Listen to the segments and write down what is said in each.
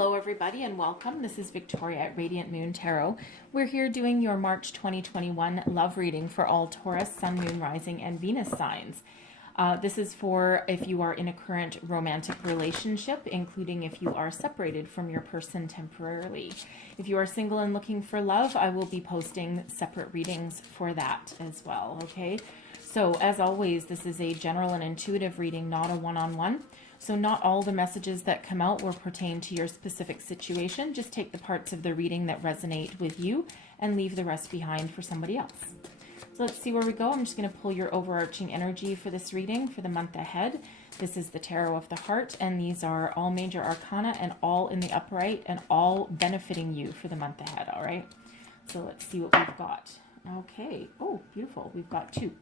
Hello everybody and welcome. This is Victoria at Radiant Moon Tarot. We're here doing your March 2021 love reading for all Taurus, Sun, Moon, Rising, and Venus signs. This is for if you are in a current romantic relationship, including if you are separated from your person temporarily. If you are single and looking for love, I will be posting separate readings for that as well, okay? So as always, this is a general and intuitive reading, not a one-on-one. So not all the messages that come out will pertain to your specific situation. Just take the parts of the reading that resonate with you and leave the rest behind for somebody else. So let's see where we go. I'm just going to pull your overarching energy for this reading for the month ahead. This is the Tarot of the Heart, and these are all major arcana and all in the upright and all benefiting you for the month ahead, all right? So let's see what we've got. Okay. Oh, beautiful. We've got two.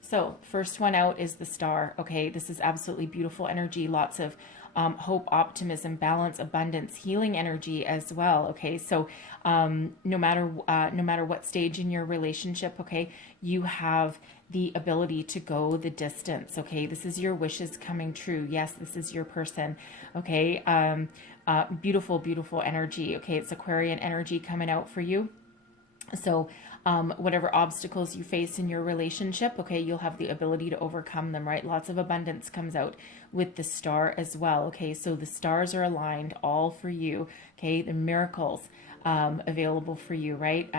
So first one out is the Star. Okay, this is absolutely beautiful energy. Lots of hope, optimism, balance, abundance, healing energy as well. Okay, so no matter what stage in your relationship, okay, you have the ability to go the distance. Okay, this is your wishes coming true. Yes, this is your person. Okay, beautiful, beautiful energy. Okay, it's Aquarian energy coming out for you. So whatever obstacles you face in your relationship, okay, you'll have the ability to overcome them, right? Lots of abundance comes out with the Star as well, okay? So the stars are aligned all for you, okay? The miracles available for you, right?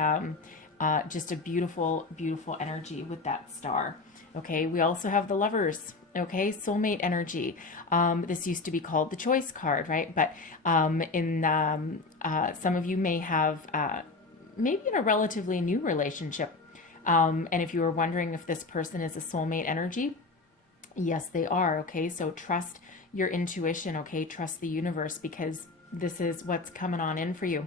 Just a beautiful, beautiful energy with that Star, okay? We also have the Lovers, okay? Soulmate energy. This used to be called the Choice card, right? But some of you may have... maybe in a relatively new relationship. And if you were wondering if this person is a soulmate energy, yes, they are. Okay. So trust your intuition. Okay. Trust the universe, because this is what's coming on in for you.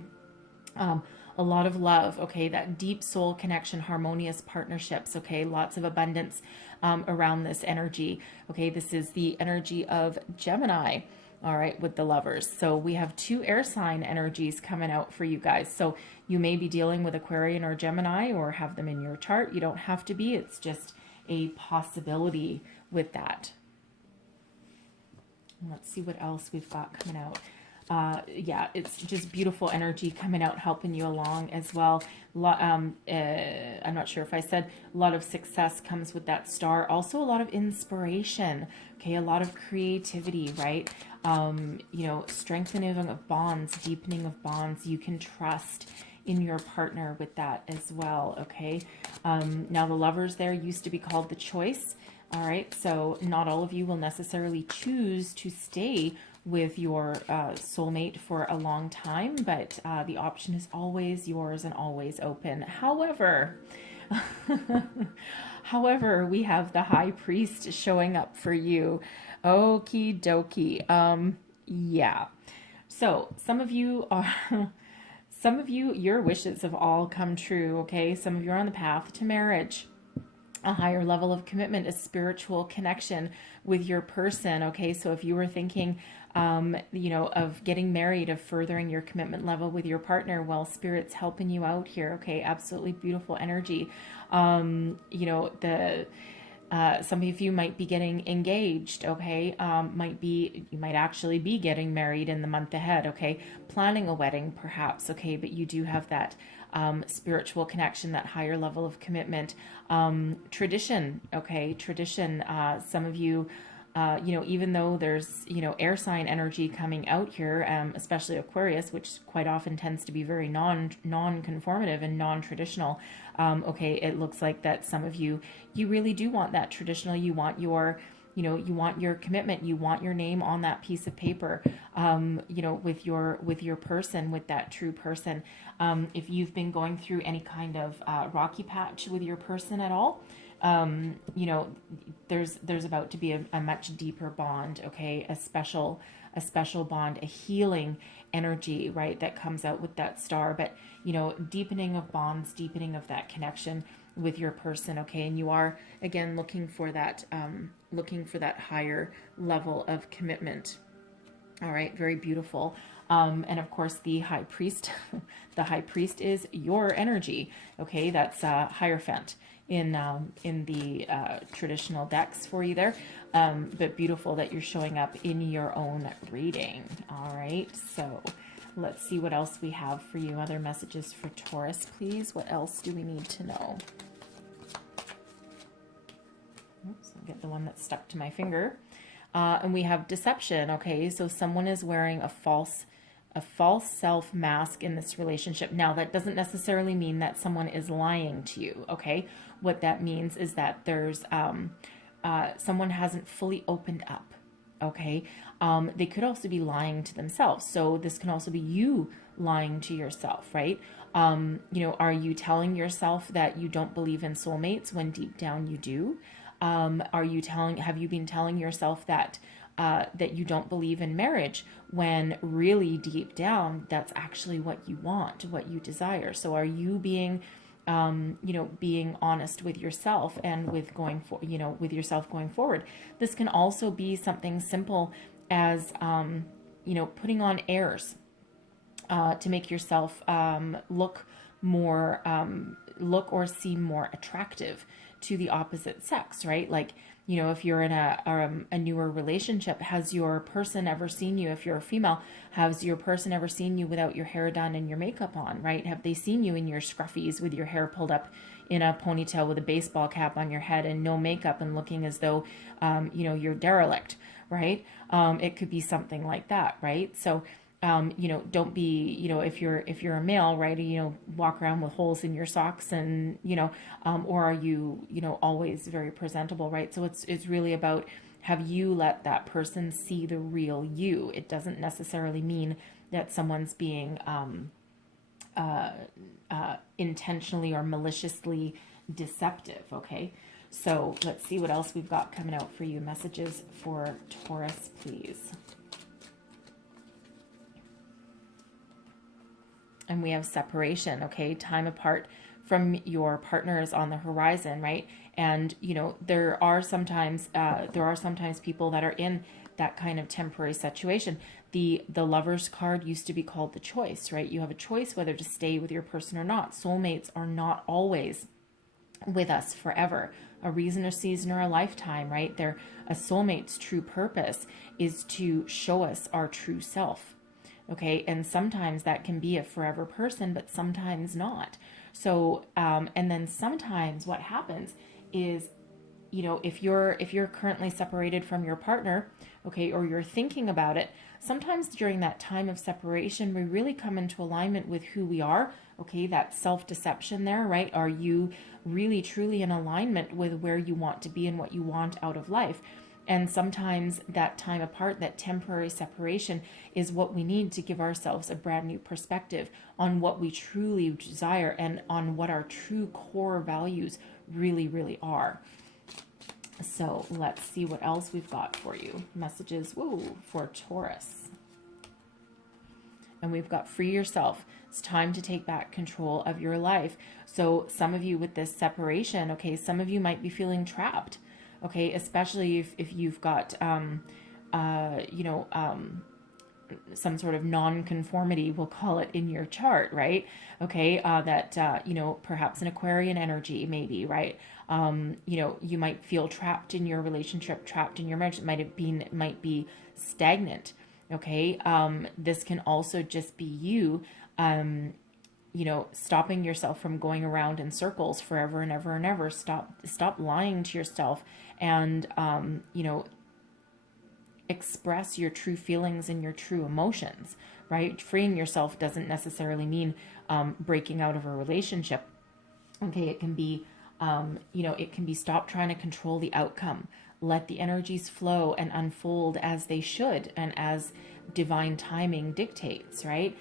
A lot of love. Okay. That deep soul connection, harmonious partnerships. Okay. Lots of abundance, around this energy. Okay. This is the energy of Gemini. All right, with the Lovers. So we have two air sign energies coming out for you guys. So you may be dealing with Aquarian or Gemini or have them in your chart. You don't have to be. It's just a possibility with that. Let's see what else we've got coming out. Yeah, it's just beautiful energy coming out, helping you along as well. I'm not sure if I said a lot of success comes with that Star. Also a lot of inspiration. Okay, a lot of creativity, right? You know, strengthening of bonds, deepening of bonds. You can trust in your partner with that as well, okay? Now the Lovers there used to be called the Choice. All right, so not all of you will necessarily choose to stay with your soulmate for a long time, but the option is always yours and always open. However, we have the High Priest showing up for you. Okie dokie. Yeah. So some of you are, your wishes have all come true. Okay. Some of you are on the path to marriage, a higher level of commitment, a spiritual connection with your person. Okay. So if you were thinking, you know, of getting married, of furthering your commitment level with your partner, well, Spirit's helping you out here. Okay. Absolutely beautiful energy. You know, some of you might be getting engaged, okay? You might actually be getting married in the month ahead, okay? Planning a wedding perhaps, okay? But you do have that spiritual connection, that higher level of commitment. Tradition, okay? Tradition, some of you, you know, even though there's, you know, air sign energy coming out here, especially Aquarius, which quite often tends to be very non-conformative and non-traditional. Okay, it looks like that some of you really do want that traditional. You want your, you know, you want your commitment. You want your name on that piece of paper, you know, with your person, with that true person. If you've been going through any kind of rocky patch with your person at all, you know, there's about to be a much deeper bond, okay? A special bond, a healing energy, right? That comes out with that Star, but you know, deepening of bonds, deepening of that connection with your person, okay? And you are again looking for that higher level of commitment. All right, very beautiful. And of course, the High Priest, the High Priest is your energy, okay? That's Hierophant in the traditional decks for you there. But beautiful that you're showing up in your own reading. All right, so let's see what else we have for you. Other messages for Taurus, please. What else do we need to know? Oops, I'll get the one that's stuck to my finger. And we have deception. Okay, so someone is wearing a false self mask in this relationship. Now, that doesn't necessarily mean that someone is lying to you. Okay, what that means is that there's someone hasn't fully opened up. Okay, they could also be lying to themselves. So this can also be you lying to yourself, right? You know, are you telling yourself that you don't believe in soulmates when deep down you do? Have you been telling yourself that that you don't believe in marriage when really deep down that's actually what you want, what you desire? So are you being you know, being honest with yourself and with with yourself going forward? This can also be something simple as you know, putting on airs to make yourself look or seem more attractive to the opposite sex, right? Like, you know, if you're in a newer relationship, has your person ever seen you, if you're a female, has your person ever seen you without your hair done and your makeup on, right? Have they seen you in your scruffies with your hair pulled up in a ponytail with a baseball cap on your head and no makeup and looking as though, you know, you're derelict, right? It could be something like that, right? So, you know, don't be, you know, if you're a male, right, you know, walk around with holes in your socks and, you know, or are you, you know, always very presentable, right? So it's really about, have you let that person see the real you? It doesn't necessarily mean that someone's being intentionally or maliciously deceptive, okay? So let's see what else we've got coming out for you. Messages for Taurus, please. And we have separation, okay? Time apart from your partner is on the horizon, right? And, you know, there are sometimes people that are in that kind of temporary situation. The Lover's card used to be called the choice, right? You have a choice whether to stay with your person or not. Soulmates are not always with us forever. A reason, a season, or a lifetime, right? A soulmate's true purpose is to show us our true self. Okay, and sometimes that can be a forever person, but sometimes not. So, and then sometimes what happens is, you know, if you're currently separated from your partner, okay, or you're thinking about it, sometimes during that time of separation, we really come into alignment with who we are. Okay, that self-deception there, right? Are you really truly in alignment with where you want to be and what you want out of life? And sometimes that time apart, that temporary separation, is what we need to give ourselves a brand new perspective on what we truly desire and on what our true core values really, really are. So let's see what else we've got for you. Messages, for Taurus. And we've got free yourself. It's time to take back control of your life. So some of you with this separation, okay, some of you might be feeling trapped. Okay, especially if you've got, you know, some sort of non-conformity, we'll call it, in your chart, right? Okay, that, you know, perhaps an Aquarian energy, maybe, right? You know, you might feel trapped in your relationship, trapped in your marriage. It might be stagnant. Okay, this can also just be you, you know, stopping yourself from going around in circles forever and ever and ever. Stop lying to yourself and, you know, express your true feelings and your true emotions, right? Freeing yourself doesn't necessarily mean breaking out of a relationship. Okay, it can be, you know, it can be stop trying to control the outcome. Let the energies flow and unfold as they should and as divine timing dictates, right?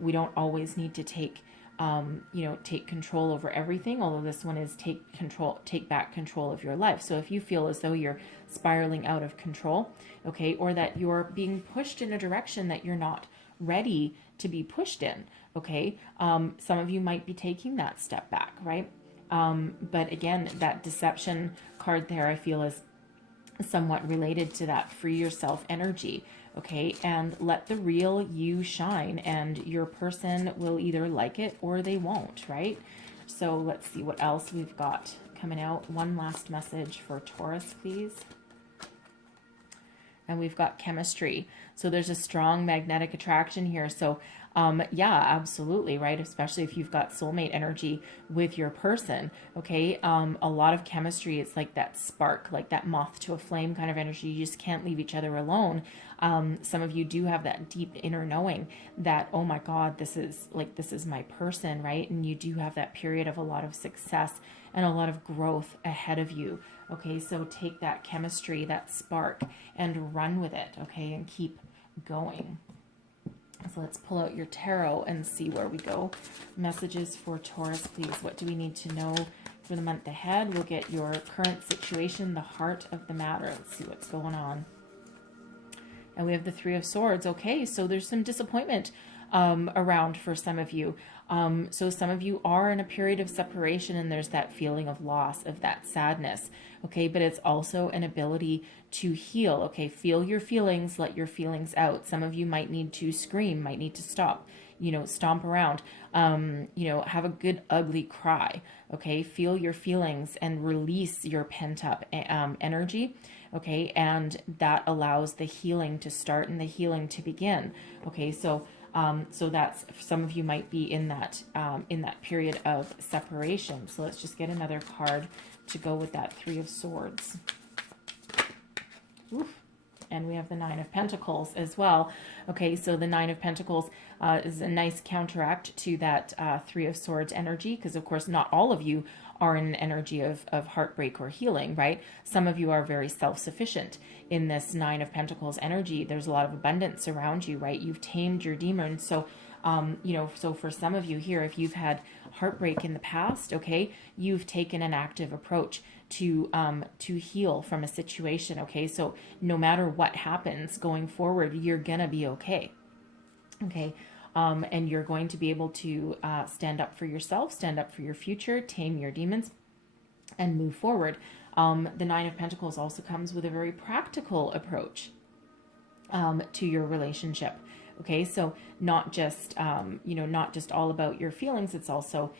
We don't always need to take, you know, take control over everything, although this one is take back control of your life. So if you feel as though you're spiraling out of control, okay, or that you're being pushed in a direction that you're not ready to be pushed in, okay, some of you might be taking that step back, right? But again, that deception card there, I feel, is somewhat related to that free yourself energy. Okay, and let the real you shine, and your person will either like it or they won't, right? So let's see what else we've got coming out. One last message for Taurus, please. and we've got chemistry. So there's a strong magnetic attraction here. So yeah, absolutely, right? Especially if you've got soulmate energy with your person, okay? A lot of chemistry, it's like that spark, like that moth to a flame kind of energy. You just can't leave each other alone. Some of you do have that deep inner knowing that, oh my God, this is my person, right? And you do have that period of a lot of success and a lot of growth ahead of you. Okay, so take that chemistry, that spark, and run with it, okay, and keep going. So let's pull out your tarot and see where we go. Messages for Taurus, please. What do we need to know for the month ahead? We'll get your current situation, the heart of the matter. Let's see what's going on. And we have the Three of Swords. Okay, so there's some disappointment around for some of you. So some of you are in a period of separation, and there's that feeling of loss, of that sadness. Okay, but it's also an ability to heal. Okay, feel your feelings, let your feelings out. Some of you might need to scream, might need to stop, stomp around, have a good ugly cry. Okay, feel your feelings and release your pent up energy. Okay, and that allows the healing to start and the healing to begin. Okay, so that's, some of you might be in that period of separation. So let's just get another card to go with that Three of Swords. Oof. And we have the Nine of Pentacles as well. Okay, so the Nine of Pentacles is a nice counteract to that Three of Swords energy, because of course not all of you are in an energy of heartbreak or healing, right? Some of you are very self-sufficient in this Nine of Pentacles energy. There's a lot of abundance around you, right? You've tamed your demons. So, so for some of you here, if you've had heartbreak in the past, okay, you've taken an active approach to heal from a situation, okay? So no matter what happens going forward, you're gonna be okay, okay? And you're going to be able to stand up for yourself, stand up for your future, tame your demons, and move forward. The Nine of Pentacles also comes with a very practical approach to your relationship. Okay, so not just not just all about your feelings. It's also,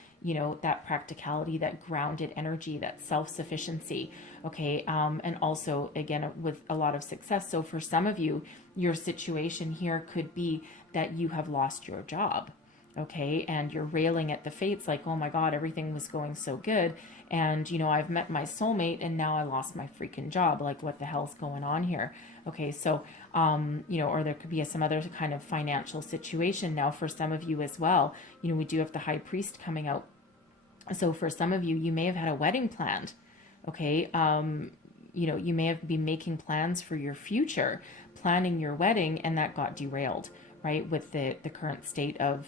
that practicality, that grounded energy, that self-sufficiency. Okay, and also again with a lot of success. So for some of you, your situation here could be that you have lost your job. Okay, and you're railing at the fates like, oh my God, everything was going so good, and I've met my soulmate and now I lost my freaking job. Like, what the hell's going on here? Okay, so or there could be some other kind of financial situation. Now for some of you as well, we do have the High Priest coming out. So for some of you, you may have had a wedding planned. Okay, you may have been making plans for your future, planning your wedding, and that got derailed, right, with the current state of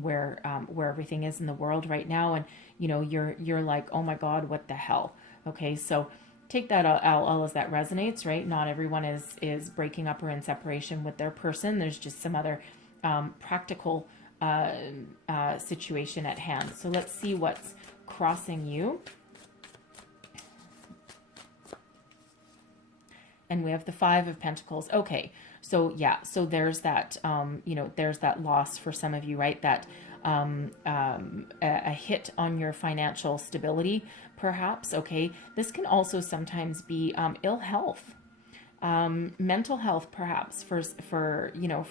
where everything is in the world right now, and you're like, oh my God, what the hell? Okay, so take that all as that resonates, right? Not everyone is breaking up or in separation with their person. There's just some other practical situation at hand. So let's see what's crossing you. And we have the Five of Pentacles. Okay, so yeah, so there's that, there's that loss for some of you, right? That a hit on your financial stability, perhaps. Okay, this can also sometimes be ill health, mental health, perhaps for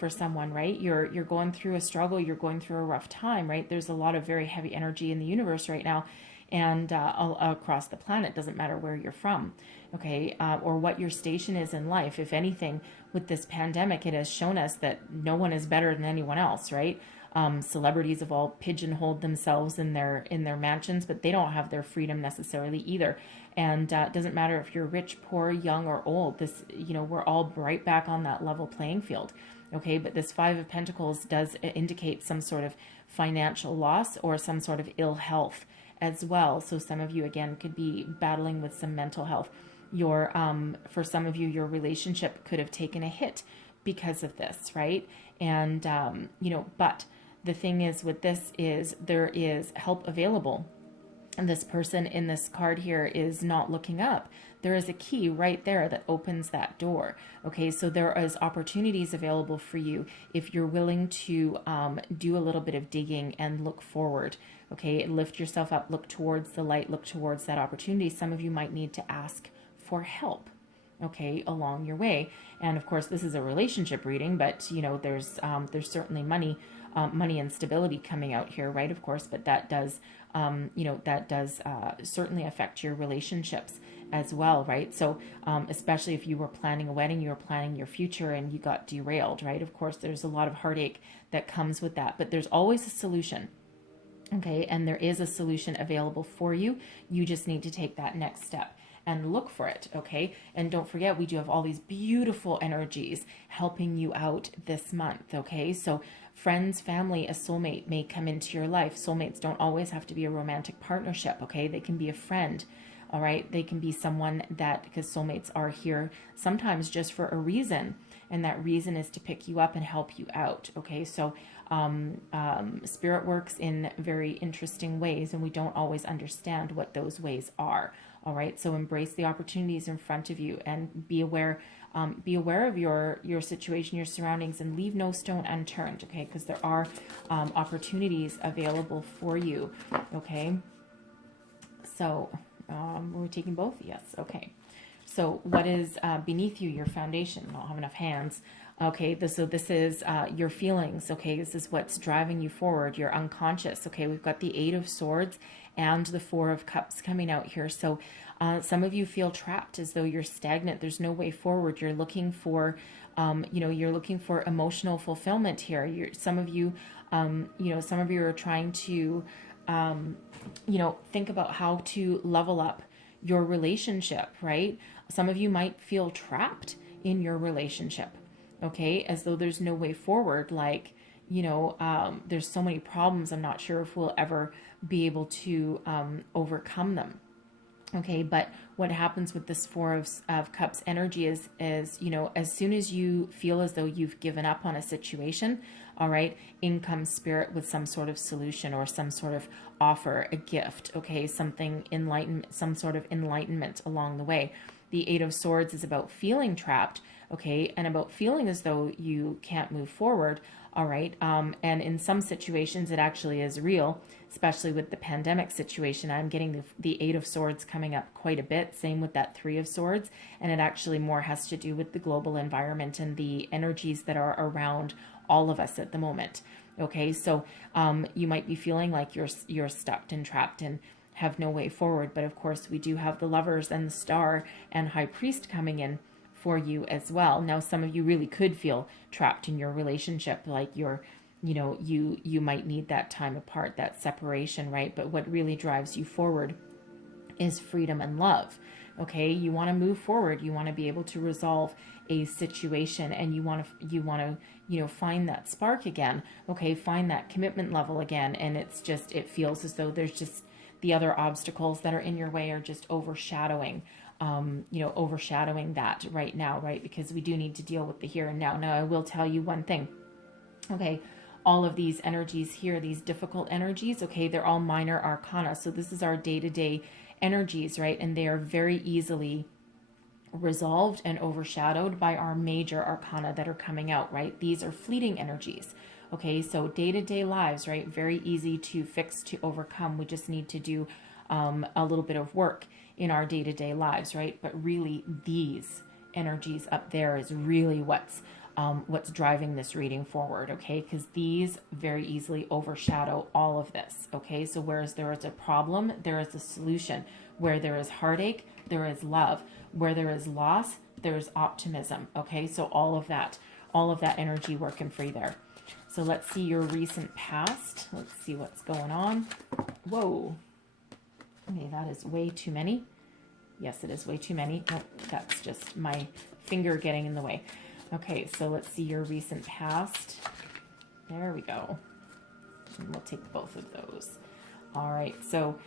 someone, right? You're going through a struggle, you're going through a rough time, right? There's a lot of very heavy energy in the universe right now, and across the planet. Doesn't matter where you're from, okay, or what your station is in life. If anything, with this pandemic, it has shown us that no one is better than anyone else, right? Celebrities have all pigeonholed themselves in their mansions, but they don't have their freedom necessarily either. And it doesn't matter if you're rich, poor, young, or old. This, we're all right back on that level playing field. Okay, but this Five of Pentacles does indicate some sort of financial loss or some sort of ill health as well. So some of you, again, could be battling with some mental health. For some of you, your relationship could have taken a hit because of this, right? And, but the thing is with this is there is help available. And this person in this card here is not looking up. There is a key right there that opens that door. Okay, so there is opportunities available for you if you're willing to do a little bit of digging and look forward. Okay, lift yourself up, look towards the light, look towards that opportunity. Some of you might need to ask for help. okay, along your way. And of course, this is a relationship reading, but you know, there's certainly money and stability coming out here, right? Of course, but that does, that does certainly affect your relationships as well, right? So, especially if you were planning a wedding, you were planning your future, and you got derailed, right? Of course, there's a lot of heartache that comes with that, but there's always a solution. Okay, and there is a solution available for you. You just need to take that next step and look for it, okay? And don't forget, we do have all these beautiful energies helping you out this month, okay? So friends, family, a soulmate may come into your life. Soulmates don't always have to be a romantic partnership, okay? They can be a friend, all right? They can be someone that, because soulmates are here sometimes just for a reason, and that reason is to pick you up and help you out, okay? So spirit works in very interesting ways, and we don't always understand what those ways are. All right, so embrace the opportunities in front of you, and be aware of your situation, your surroundings, and leave no stone unturned. Okay, because there are opportunities available for you. Okay, so we're taking both. Yes. Okay. So what is beneath you? Your foundation. I don't have enough hands. Okay, so this is your feelings. Okay, this is what's driving you forward, your unconscious. Okay, we've got the Eight of Swords and the Four of Cups coming out here. So some of you feel trapped, as though you're stagnant. There's no way forward. You're looking for, you're looking for emotional fulfillment here. Some of you are trying to, think about how to level up your relationship, right? Some of you might feel trapped in your relationship. Okay, as though there's no way forward, like, there's so many problems, I'm not sure if we'll ever be able to overcome them. Okay, but what happens with this Four of Cups energy is, as soon as you feel as though you've given up on a situation, all right, in comes Spirit with some sort of solution or some sort of offer, a gift, okay, some sort of enlightenment along the way. The Eight of Swords is about feeling trapped, okay, and about feeling as though you can't move forward, all right, and in some situations it actually is real, especially with the pandemic situation. I'm getting the Eight of Swords coming up quite a bit, same with that Three of Swords, and it actually more has to do with the global environment and the energies that are around all of us at the moment, okay, so you might be feeling like you're stuck and trapped and have no way forward, but of course we do have the Lovers and the Star and High Priest coming in for you as well. Now, some of you really could feel trapped in your relationship, like you might need that time apart, that separation, right? But what really drives you forward is freedom and love. Okay, you want to move forward, you want to be able to resolve a situation, and you want to find that spark again, okay, find that commitment level again, and it feels as though there's just the other obstacles that are in your way are just overshadowing that right now, right? Because we do need to deal with the here and now. Now, I will tell you one thing, okay? All of these energies here, these difficult energies, okay, they're all minor arcana. So this is our day-to-day energies, right? And they are very easily resolved and overshadowed by our major arcana that are coming out, right? These are fleeting energies. Okay, so day-to-day lives, right? Very easy to fix, to overcome. We just need to do a little bit of work in our day-to-day lives, right? But really, these energies up there is really what's driving this reading forward, okay? Because these very easily overshadow all of this, okay? So whereas there is a problem, there is a solution. Where there is heartache, there is love. Where there is loss, there is optimism, okay? So all of that energy working for you there. So let's see your recent past. Let's see what's going on. Whoa. Okay, that is way too many. Yes, it is way too many. Oh, that's just my finger getting in the way. Okay, so let's see your recent past. There we go. And we'll take both of those. All right, so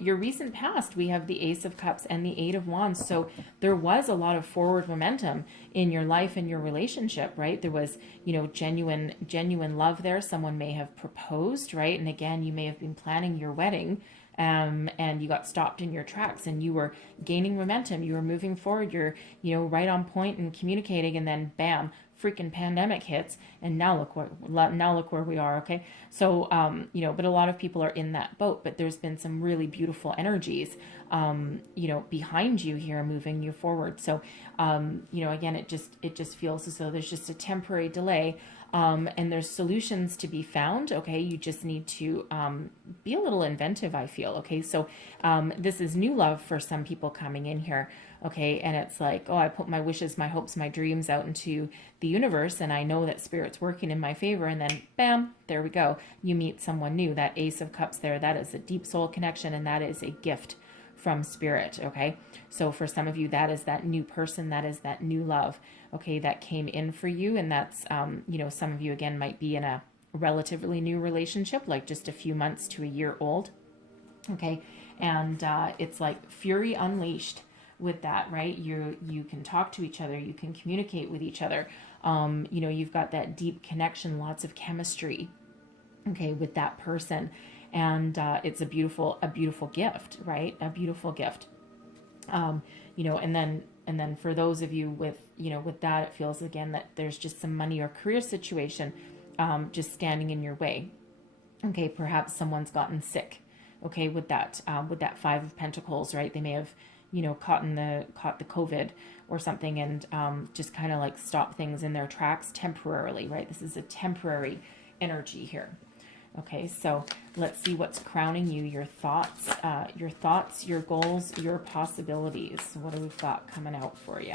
your recent past, we have the Ace of Cups and the Eight of Wands. So there was a lot of forward momentum in your life and your relationship, right? There was, genuine love there. Someone may have proposed, right? And again, you may have been planning your wedding, and you got stopped in your tracks, and you were gaining momentum. You were moving forward. You're, right on point and communicating, and then bam, freaking pandemic hits, and now look where we are. Okay, so you know, but a lot of people are in that boat, but there's been some really beautiful energies, you know, behind you here, moving you forward. So you know, again, it just feels as though there's just a temporary delay, and there's solutions to be found. Okay, you just need to be a little inventive, I feel. Okay, so this is new love for some people coming in here. Okay, and it's like, oh, I put my wishes, my hopes, my dreams out into the universe, and I know that Spirit's working in my favor, and then bam, there we go. You meet someone new. That Ace of Cups there, that is a deep soul connection, and that is a gift from Spirit. Okay, so for some of you, that is that new person, that is that new love, okay, that came in for you. And that's you know, some of you again might be in a relatively new relationship, like just a few months to a year old. Okay, and it's like fury unleashed with that, right? You can talk to each other, you can communicate with each other. You know, you've got that deep connection, lots of chemistry, okay, with that person. And it's a beautiful gift, right? A beautiful gift. You know, and then for those of you with, you know, with that, it feels again that there's just some money or career situation just standing in your way. Okay, perhaps someone's gotten sick. Okay, with that Five of Pentacles, right? They may have, you know, caught the COVID or something, and just kind of like stop things in their tracks temporarily, right? This is a temporary energy here. Okay, so let's see what's crowning you, your thoughts, your goals, your possibilities. What do we got coming out for you?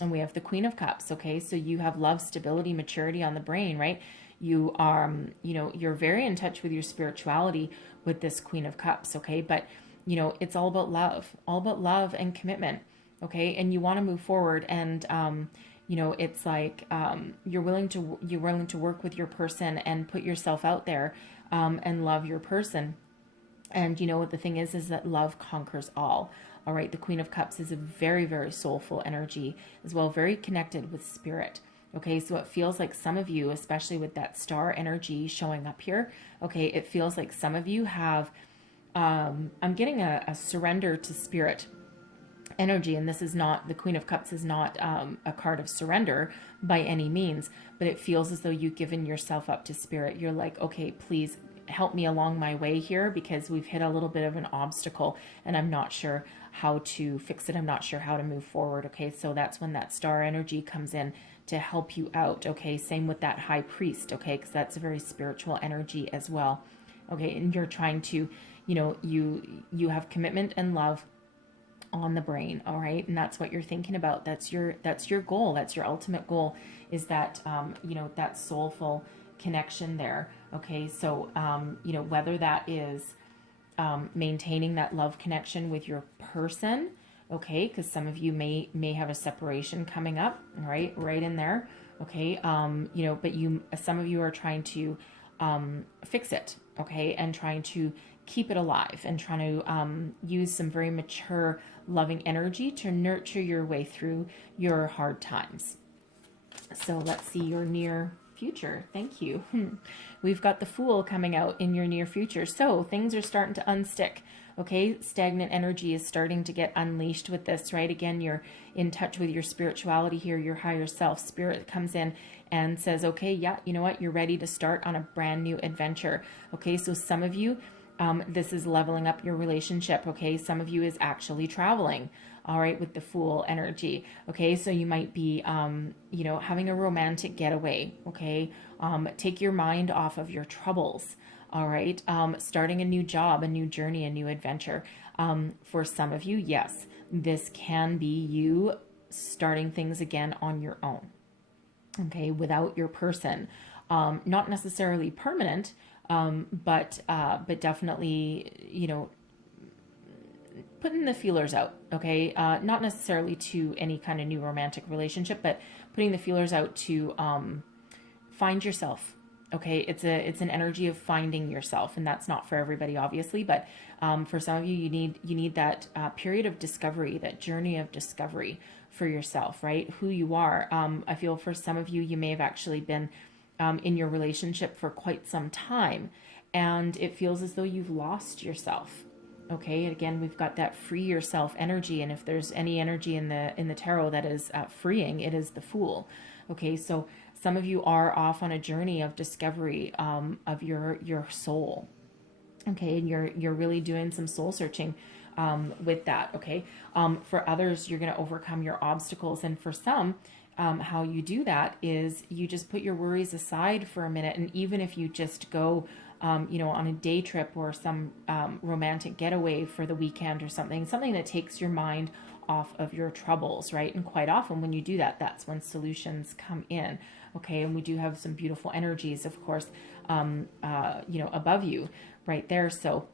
And we have the Queen of Cups. Okay, so you have love, stability, maturity on the brain, right? You are, you know, you're very in touch with your spirituality with this Queen of Cups. Okay, but you know, it's all about love and commitment. Okay, and you want to move forward, and you know, it's like you're willing to work with your person and put yourself out there, and love your person. And you know what the thing is that love conquers all. All right, the Queen of Cups is a very, very soulful energy as well, very connected with Spirit. Okay, so it feels like some of you, especially with that star energy showing up here, okay, it feels like some of you have, I'm getting a surrender to Spirit energy. And this is not, the Queen of Cups is not a card of surrender by any means, but it feels as though you've given yourself up to Spirit. You're like, okay, please help me along my way here, because we've hit a little bit of an obstacle and I'm not sure how to fix it. I'm not sure how to move forward. Okay, so that's when that star energy comes in to help you out. Okay, same with that High Priest. Okay, because that's a very spiritual energy as well. Okay, and you're trying to, you know, you have commitment and love on the brain. All right, and that's what you're thinking about. That's your goal. That's your ultimate goal, is that you know, that soulful connection there. Okay, so you know, whether that is maintaining that love connection with your person, okay, because some of you may have a separation coming up, right in there. Okay, you know, but some of you are trying to fix it, okay, and trying to keep it alive, and trying to use some very mature, loving energy to nurture your way through your hard times. So let's see your near future. Thank you. We've got the Fool coming out in your near future. So things are starting to unstick. Okay, stagnant energy is starting to get unleashed with this, right? Again, you're in touch with your spirituality here, your higher self. Spirit comes in and says, okay, yeah, you know what? You're ready to start on a brand new adventure. Okay, so some of you, this is leveling up your relationship. Okay, some of you is actually traveling. All right, with the Fool energy. Okay, so you might be, you know, having a romantic getaway. Okay, take your mind off of your troubles. All right, starting a new job, a new journey, a new adventure. For some of you, yes, this can be you starting things again on your own. Okay, without your person. Not necessarily permanent, but definitely, you know, putting the feelers out. Okay, not necessarily to any kind of new romantic relationship, but putting the feelers out to find yourself. Okay, it's an energy of finding yourself, and that's not for everybody, obviously, but for some of you, you need that period of discovery, that journey of discovery for yourself, right? Who you are. I feel for some of you, you may have actually been in your relationship for quite some time, and it feels as though you've lost yourself. Okay, again, we've got that free yourself energy, and if there's any energy in the tarot that is freeing, it is the Fool. Okay, so some of you are off on a journey of discovery of your soul. Okay, and you're really doing some soul searching with that. Okay, for others, you're going to overcome your obstacles, and for some, how you do that is you just put your worries aside for a minute, and even if you just go on a day trip or some romantic getaway for the weekend or something that takes your mind off of your troubles, right? And quite often when you do that, that's when solutions come in. Okay, and we do have some beautiful energies, of course, above you right there. So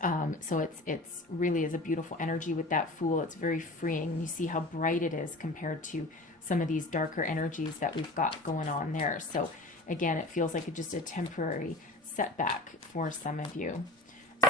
it's really is a beautiful energy with that Fool. It's very freeing. You see how bright it is compared to some of these darker energies that we've got going on there. So again, it feels like just a temporary setback for some of you.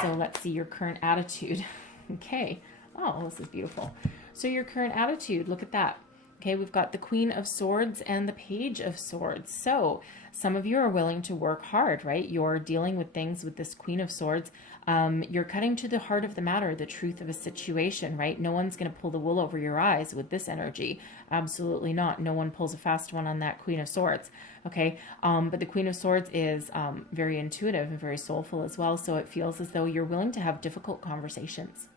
So let's see your current attitude. Okay. Oh, this is beautiful. So your current attitude, look at that. Okay, we've got the Queen of Swords and the Page of Swords. So some of you are willing to work hard, right? You're dealing with things with this Queen of Swords. You're cutting to the heart of the matter, the truth of a situation, right? No one's going to pull the wool over your eyes with this energy. Absolutely not. No one pulls a fast one on that Queen of Swords. Okay, but the Queen of Swords is very intuitive and very soulful as well. So it feels as though you're willing to have difficult conversations.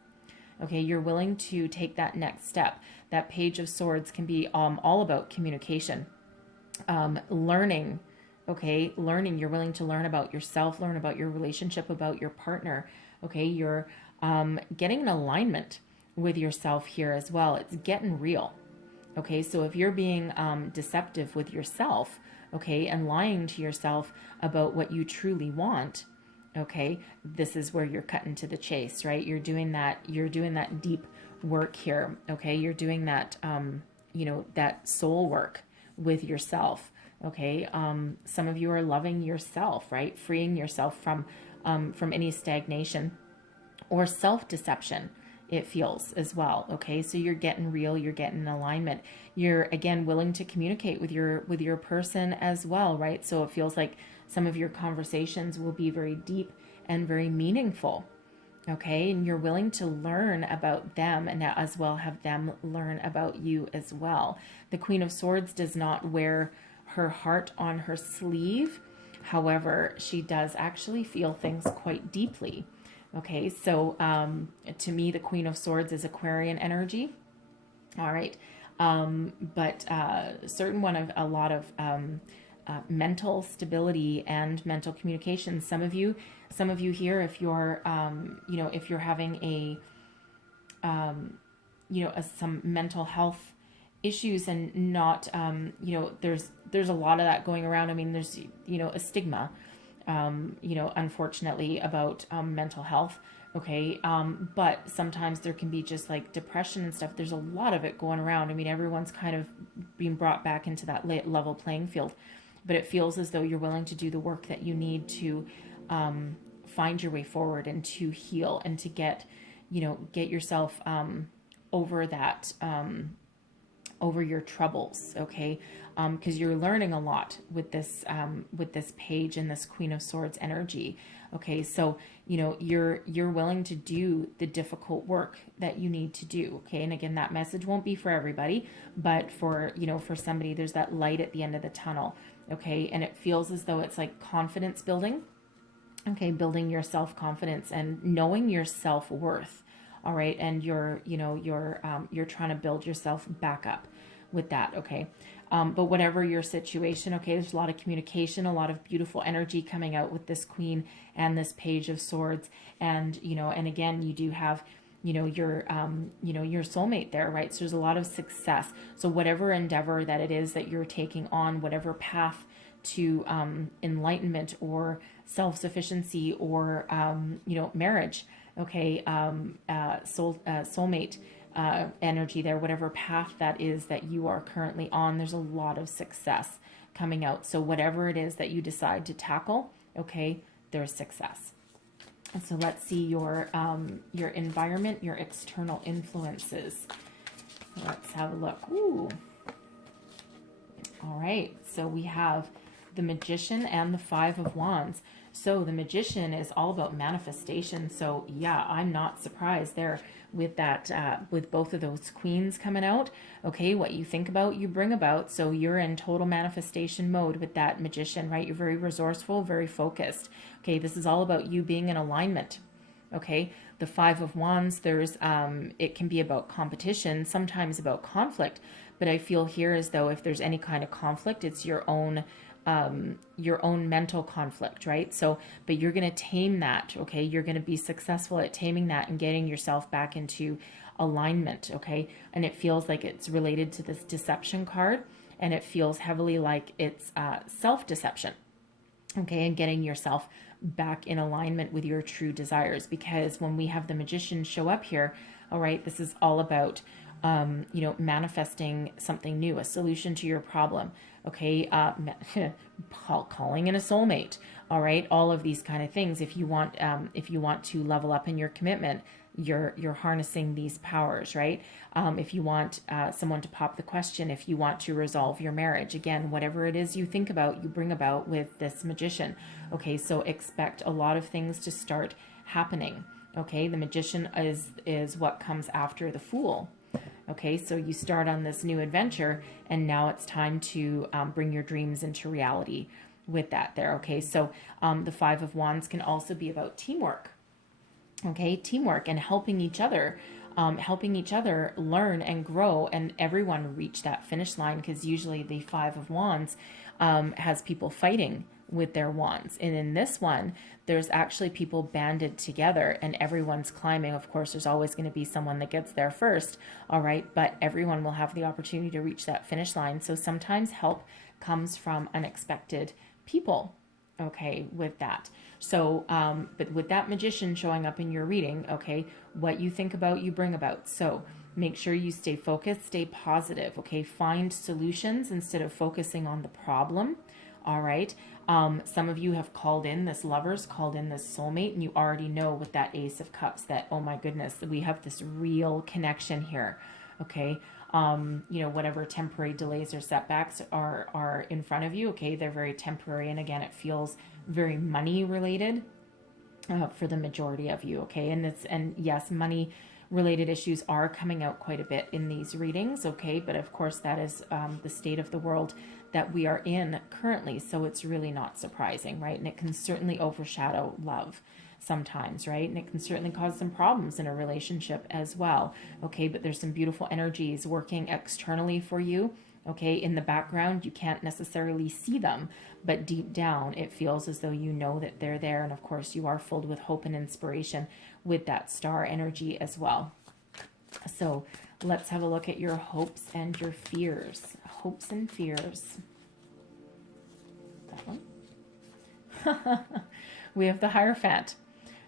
Okay, you're willing to take that next step. That Page of Swords can be all about communication, learning. Okay, learning. You're willing to learn about yourself, learn about your relationship, about your partner. Okay, you're getting an alignment with yourself here as well. It's getting real. Okay, so if you're being deceptive with yourself, okay, and lying to yourself about what you truly want, okay, this is where you're cutting to the chase, right? You're doing that deep work here. Okay, you're doing that that soul work with yourself. Okay, some of you are loving yourself, right? Freeing yourself from any stagnation or self-deception, it feels as well. Okay, so you're getting real, you're getting alignment. You're again willing to communicate with your person as well, right? So it feels like some of your conversations will be very deep and very meaningful. Okay, and you're willing to learn about them and as well have them learn about you as well. The Queen of Swords does not wear her heart on her sleeve. However, she does actually feel things quite deeply. Okay, so to me, the Queen of Swords is Aquarian energy. All right, but a lot of mental stability and mental communication. Some of you here, if you're if you're having some mental health issues and not there's a lot of that going around. I mean, there's a stigma unfortunately about mental health. Okay, but sometimes there can be just like depression and stuff. There's a lot of it going around. I mean, everyone's kind of being brought back into that level playing field, but it feels as though you're willing to do the work that you need to find your way forward and to heal and to get yourself over that over your troubles. Okay, because you're learning a lot with this page and this Queen of Swords energy. Okay, so you're willing to do the difficult work that you need to do. Okay, and again, that message won't be for everybody, but for somebody, there's that light at the end of the tunnel. Okay, and it feels as though it's like confidence building. Okay, building your self-confidence and knowing your self-worth. All right, and you're trying to build yourself back up with that. Okay, but whatever your situation, okay, there's a lot of communication, a lot of beautiful energy coming out with this Queen and this Page of Swords, and and again, you do have your soulmate there, right? So there's a lot of success. So whatever endeavor that it is that you're taking on, whatever path to enlightenment or self-sufficiency or marriage, okay, soulmate energy there, whatever path that is that you are currently on, there's a lot of success coming out. So whatever it is that you decide to tackle, okay, there's success. And so let's see your environment, your external influences. Let's have a look. Ooh. All right, so we have the Magician and the Five of Wands. So the Magician is all about manifestation. So yeah, I'm not surprised there with that, with both of those queens coming out. Okay, what you think about, you bring about. So you're in total manifestation mode with that Magician, right? You're very resourceful, very focused. Okay, this is all about you being in alignment. Okay, the Five of Wands, there's it can be about competition, sometimes about conflict, but I feel here as though if there's any kind of conflict, it's your own mental conflict, right? So, but you're going to tame that. Okay, you're going to be successful at taming that and getting yourself back into alignment. Okay, and it feels like it's related to this deception card, and it feels heavily like it's self-deception. Okay, and getting yourself back in alignment with your true desires, because when we have the Magician show up here, all right, this is all about manifesting something new, a solution to your problem. Okay, calling in a soulmate. All right, all of these kind of things. If you want to level up in your commitment, you're harnessing these powers, right? If you want someone to pop the question, if you want to resolve your marriage, again, whatever it is you think about, you bring about with this Magician. Okay, so expect a lot of things to start happening. Okay, the Magician is what comes after the Fool. Okay, so you start on this new adventure, and now it's time to bring your dreams into reality with that there. Okay, so the Five of Wands can also be about teamwork. Okay, teamwork and helping each other learn and grow, and everyone reach that finish line, because usually the Five of Wands has people fighting with their wands. And in this one, there's actually people banded together and everyone's climbing. Of course, there's always going to be someone that gets there first, all right? But everyone will have the opportunity to reach that finish line. So sometimes help comes from unexpected people, okay, with that. So, but with that Magician showing up in your reading, okay, what you think about, you bring about. So make sure you stay focused, stay positive, okay? Find solutions instead of focusing on the problem. All right. Some of you have called in this Lovers, called in this soulmate, and you already know with that Ace of Cups that, oh my goodness, we have this real connection here. Okay. Whatever temporary delays or setbacks are in front of you. Okay. They're very temporary. And again, it feels very money related for the majority of you. Okay. And yes, money related issues are coming out quite a bit in these readings. Okay. But of course that is the state of the world that we are in currently. So it's really not surprising, right? And it can certainly overshadow love sometimes, right? And it can certainly cause some problems in a relationship as well. Okay, but there's some beautiful energies working externally for you. Okay, in the background, you can't necessarily see them, but deep down, it feels as though you know that they're there. And of course, you are filled with hope and inspiration with that star energy as well. So let's have a look at your hopes and your fears. Hopes and fears. That one. We have the Hierophant.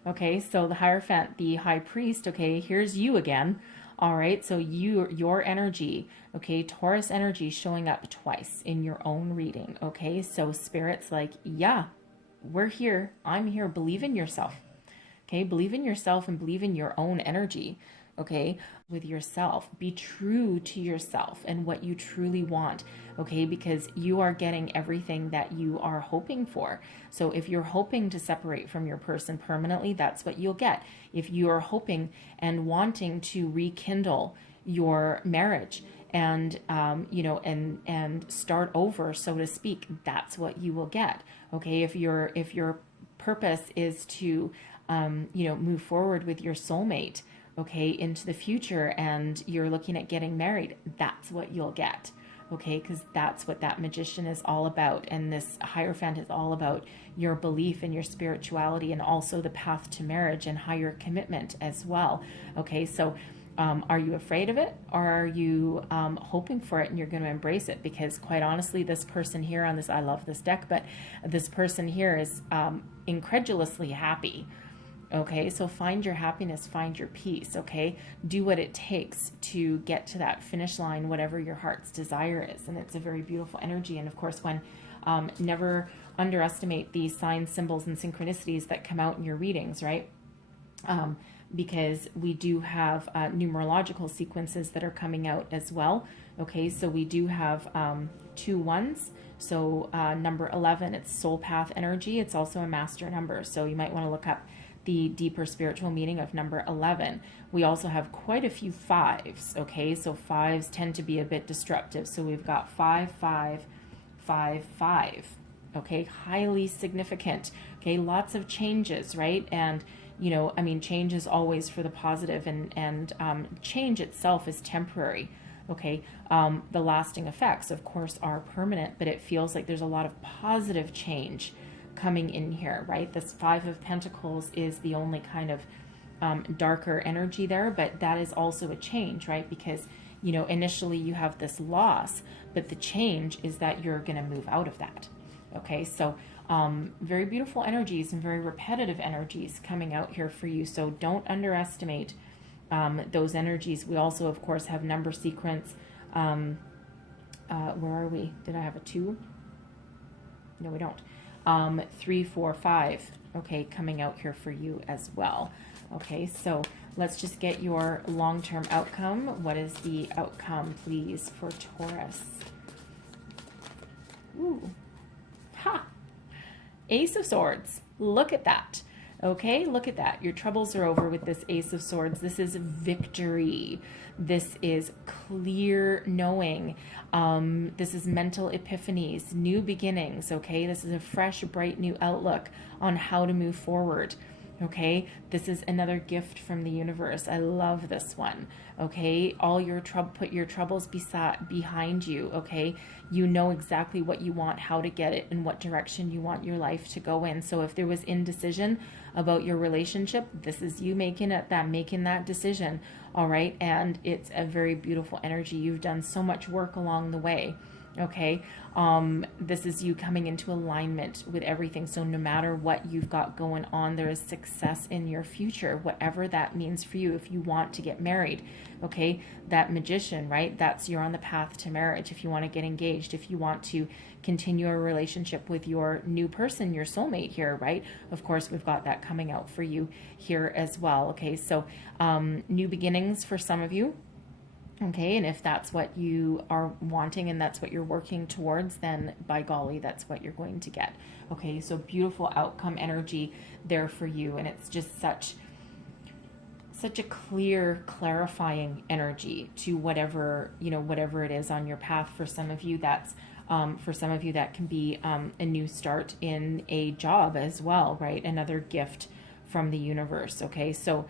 Okay, so the Hierophant, the High Priest, okay, here's you again. All right, so your energy, okay, Taurus energy showing up twice in your own reading, okay? So Spirit's like, yeah, we're here. I'm here. Believe in yourself, okay? Believe in yourself and believe in your own energy, okay, with yourself. Be true to yourself and what you truly want, okay, because you are getting everything that you are hoping for. So if you're hoping to separate from your person permanently, that's what you'll get. If you are hoping and wanting to rekindle your marriage and and start over, so to speak, that's what you will get. Okay, if your purpose is to move forward with your soulmate, okay, into the future, and you're looking at getting married, that's what you'll get, okay, because that's what that Magician is all about. And this Hierophant is all about your belief in your spirituality and also the path to marriage and higher commitment as well. Okay, so are you afraid of it, or are you hoping for it and you're going to embrace it? Because quite honestly, this person here on this, I love this deck, but this person here is incredulously happy. Okay, so find your happiness, find your peace, okay? Do what it takes to get to that finish line, whatever your heart's desire is. And it's a very beautiful energy. And of course, when never underestimate the signs, symbols, and synchronicities that come out in your readings, right? because we do have numerological sequences that are coming out as well. Okay, so we do have 2 ones. So number 11, it's soul path energy. It's also a master number. So you might want to look up the deeper spiritual meaning of number 11. We also have quite a few 5s. Okay, so 5s tend to be a bit disruptive. So we've got 5, 5, 5, 5. Okay, highly significant. Okay, lots of changes, right? And you know, I mean, change is always for the positive, and change itself is temporary. Okay, the lasting effects, of course, are permanent, but it feels like there's a lot of positive change coming in here, right? This 5 of Pentacles is the only kind of darker energy there, but that is also a change, right? Because, you know, initially you have this loss, but the change is that you're going to move out of that. Okay, so very beautiful energies and very repetitive energies coming out here for you. So don't underestimate those energies. We also, of course, have number sequence. Where are we? Did I have a 2? No, we don't. 3, 4, 5. Okay, coming out here for you as well. Okay, so let's just get your long-term outcome. What is the outcome, please, for Taurus? Ooh. Ha! Ace of Swords. Look at that. Okay, look at that. Your troubles are over with this Ace of Swords. This is victory. This is clear knowing. This is mental epiphanies, new beginnings, okay? This is a fresh, bright, new outlook on how to move forward, okay? This is another gift from the universe. I love this one, okay? All your put your troubles behind you, okay? You know exactly what you want, how to get it, and what direction you want your life to go in. So if there was indecision about your relationship, this is you making that decision, all right? And it's a very beautiful energy. You've done so much work along the way, okay? This is you coming into alignment with everything. So no matter what you've got going on, there is success in your future, whatever that means for you. If you want to get married, okay, that Magician, right? That's you're on the path to marriage. If you want to get engaged, if you want to continue a relationship with your new person, your soulmate here, right? Of course, we've got that coming out for you here as well. Okay, so new beginnings for some of you. Okay, and if that's what you are wanting and that's what you're working towards, then by golly, that's what you're going to get. Okay, so beautiful outcome energy there for you, and it's just such a clear, clarifying energy to whatever, you know, whatever it is on your path. For some of you, that's for some of you that can be a new start in a job as well, right? Another gift from the universe. Okay, so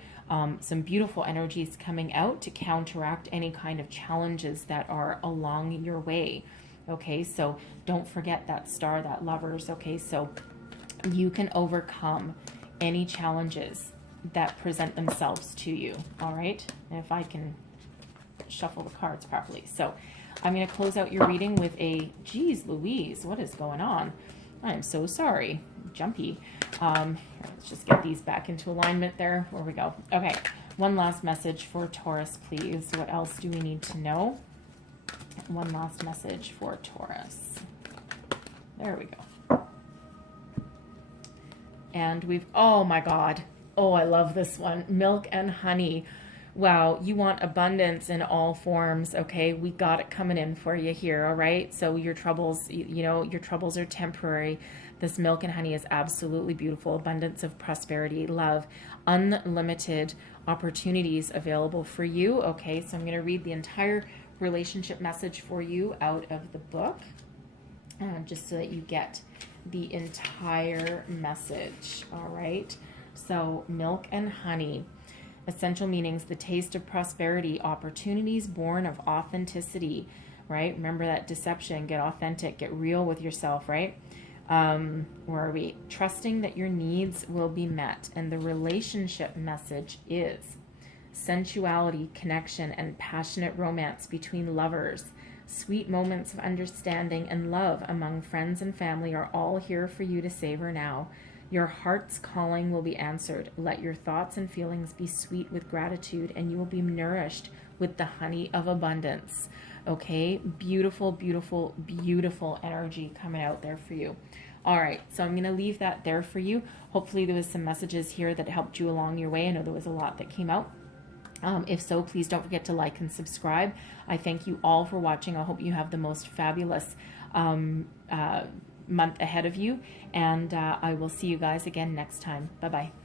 some beautiful energies coming out to counteract any kind of challenges that are along your way. Okay, so don't forget that star, that Lovers. Okay, so you can overcome any challenges that present themselves to you. All right, and if I can shuffle the cards properly. So I'm going to close out your reading with a, geez Louise, what is going on? I'm so sorry. Jumpy. Let's just get these back into alignment there. Where we go. Okay. One last message for Taurus, please. What else do we need to know? One last message for Taurus. There we go. And we've, oh my God. Oh, I love this one. Milk and honey. Wow, you want abundance in all forms, okay? We got it coming in for you here, all right? So your troubles, you know, your troubles are temporary. This milk and honey is absolutely beautiful. Abundance of prosperity, love, unlimited opportunities available for you, okay? So I'm going to read the entire relationship message for you out of the book, just so that you get the entire message, all right? So milk and honey. Essential meanings: the taste of prosperity, opportunities born of authenticity, right? Remember that deception, get authentic, get real with yourself, right? Where are we? Trusting that your needs will be met. And the relationship message is sensuality, connection, and passionate romance between lovers. Sweet moments of understanding and love among friends and family are all here for you to savor now. Your heart's calling will be answered. Let your thoughts and feelings be sweet with gratitude, and you will be nourished with the honey of abundance. Okay, beautiful, beautiful, beautiful energy coming out there for you. All right, so I'm going to leave that there for you. Hopefully there was some messages here that helped you along your way. I know there was a lot that came out. If so, please don't forget to like and subscribe. I thank you all for watching. I hope you have the most fabulous month ahead of you, and I will see you guys again next time. Bye-bye.